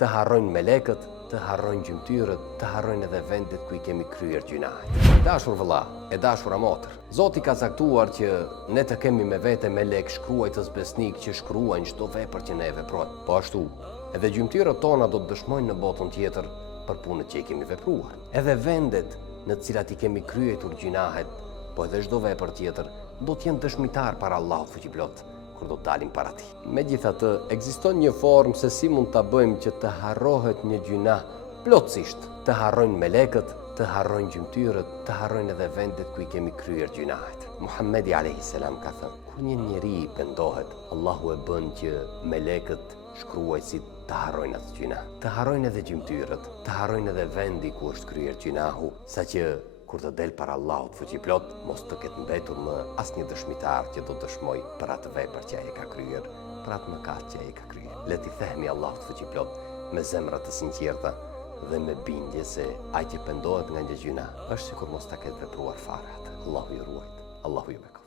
të harrojnë melekët, të harrojnë gjymtyrët, të harrojnë edhe vendet ku i kemi kryer gjunahet. Dashur vëlla, e dashura motër, Zoti ka caktuar që ne të kemi me vete melek shkruajtës besnik që shkruajnë çdo vepër që ne e veprojmë. Po ashtu, edhe gjymtyrët tona do të dëshmojnë në botën tjetër për punët që i kemi vepruar. Edhe vendet në të cilat i kemi kryetur gjunahet, po edhe çdo vepër tjetër, do të jenë dëshmitar para Allahut fuqiplot kur do të dalim para tij. Megjithatë, ekziston një formë se si mund ta bëjmë që të harrohet një gjunah plotësisht. Të harrojnë melekët, të harrojnë gjymtyrët, të harrojnë edhe vendet ku i kemi kryer gjunahet. Muhamedi alayhis salam ka thënë, kur një njeri pendohet, Allahu e bën që melekët shkruajtësit të harrojnë atë gjunah. Të harrojnë edhe gjymtyrët, të harrojnë edhe vendi ku është kryer gjunahu, saqë kur të del para Allahut fuqiplot, mos të ketë mbetur më asnjë dëshmitar që do të dëshmoj për atë vepër që ai e ka kryer, për atë mëkat që ai e ka kryer. Le t'i themi Allahut fuqiplot me zemra të sinqerta dhe me bindje se ai që pendohet nga një gjuna është sikur mos ta ketë vepruar fare atë. Allahu ju ruajt, Allahu ju bekon.